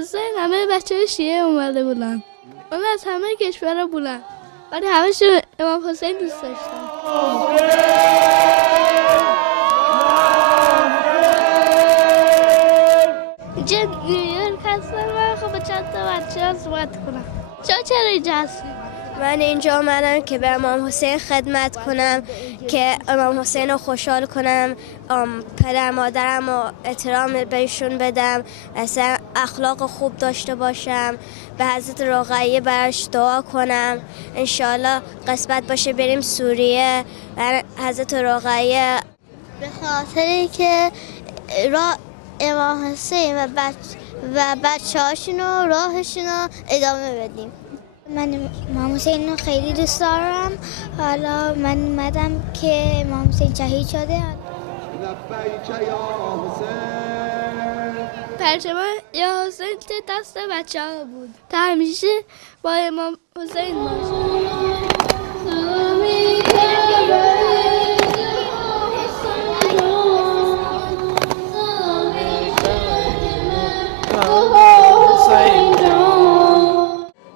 حسین همه بچه شیعه اومده بودن. اون از همه کشورها بودن ولی همه‌شون امام حسین دوست داشتن. اینجا نیویورک هستم و خب با چند تا بچه ها صحبت کنم. چرا اینجا هستی؟ من اینجا آمدم که به امام حسین خدمت کنم، که امام حسین رو خوشحال کنم، پدر مادرم رو احترام بهشون بدم، اصلا اخلاق خوب داشته باشم، به حضرت رقیه براش دعا کنم، انشالله قسمت باشه بریم سوریه برای حضرت رقیه، به خاطری که امام حسین و بچه هاشون و راهشون رو ادامه بدیم. من امام حسین رو خیلی دوست دارم. حالا من اومدم که امام حسین شهید شده. پرچم یا حسین دست بچه ها بود تا همیشه با امام حسین باشه.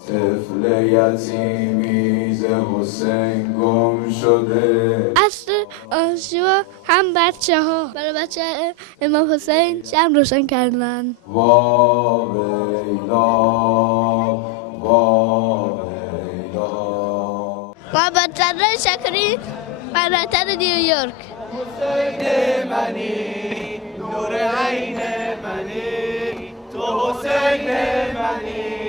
طفل یتیمی ز حسین گم شده. اصل آشوا هم بچه ها برای بچه امام حسین شمع روشن کردن. وا ویلا وا ویلا. ما با جنرال شکری برادر نیویورک. حسین منی نور عین منی تو حسین منی